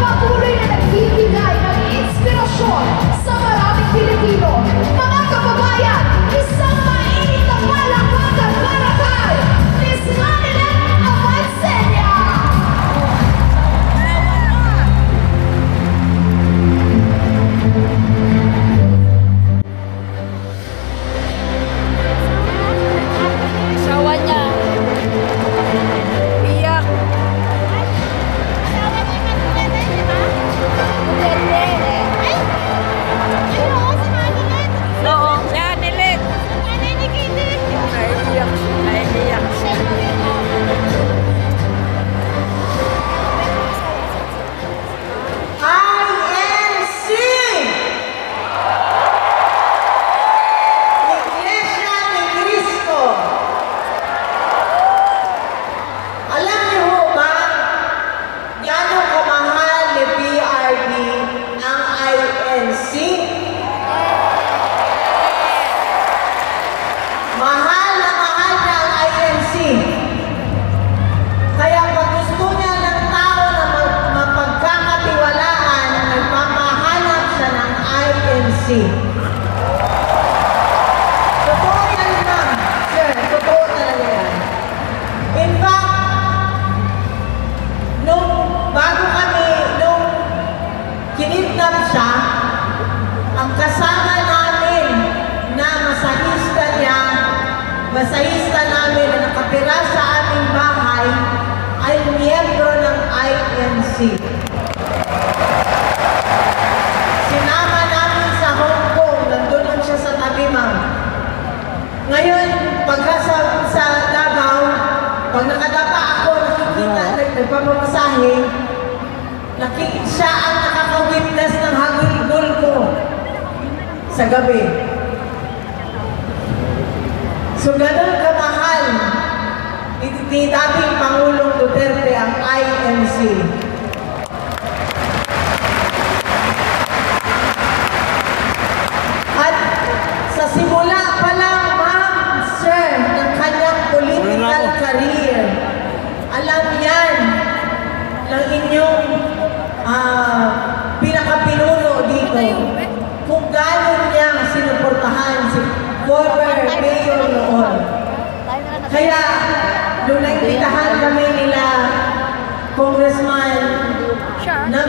patuloy na nagbibigay ng inspirasyon sa maraming Pilipino. Mga kababayan, isang mainit na palakpakan para kay Miss Marilyn Avancenia! Asawa niya. Iyak. Oo, siya nilit. Naiiyak. Naiiyak siya. INC! Iglesia ni Cristo. Alam niyo ho ba, gano'ng kamahal ni PRD ang INC? Mahal na ang INC. Kaya pag gusto niya ng tao na mapagkakatiwalaan, nagpapahanap siya ng INC. Totoo yan, ma'am. Sir, totoo talaga yan. In fact, nung kinidnap siya, ang kasama namin na masahista namin na nakatira sa aming bahay ay miyembro ng INC. Sinama namin sa Hong Kong, nandun siya sa tabi, ma'am. Ngayon, pagka sa Davao, pag nakadapa ako, nakikita, nagpapamasahe, siya ang nakaka-witness ng hagulgol ko sa gabi. So, ganun kamahal ni dating Pangulong Duterte ang INC. At sa simula pa lang, ma'am, sir, ng kanyang political career, alam yan ng inyong pinakapinuno dito kung gano'n niya sinuportahan si former mayor noon. Kaya, nung naimbitahan kami nila, Congressman, na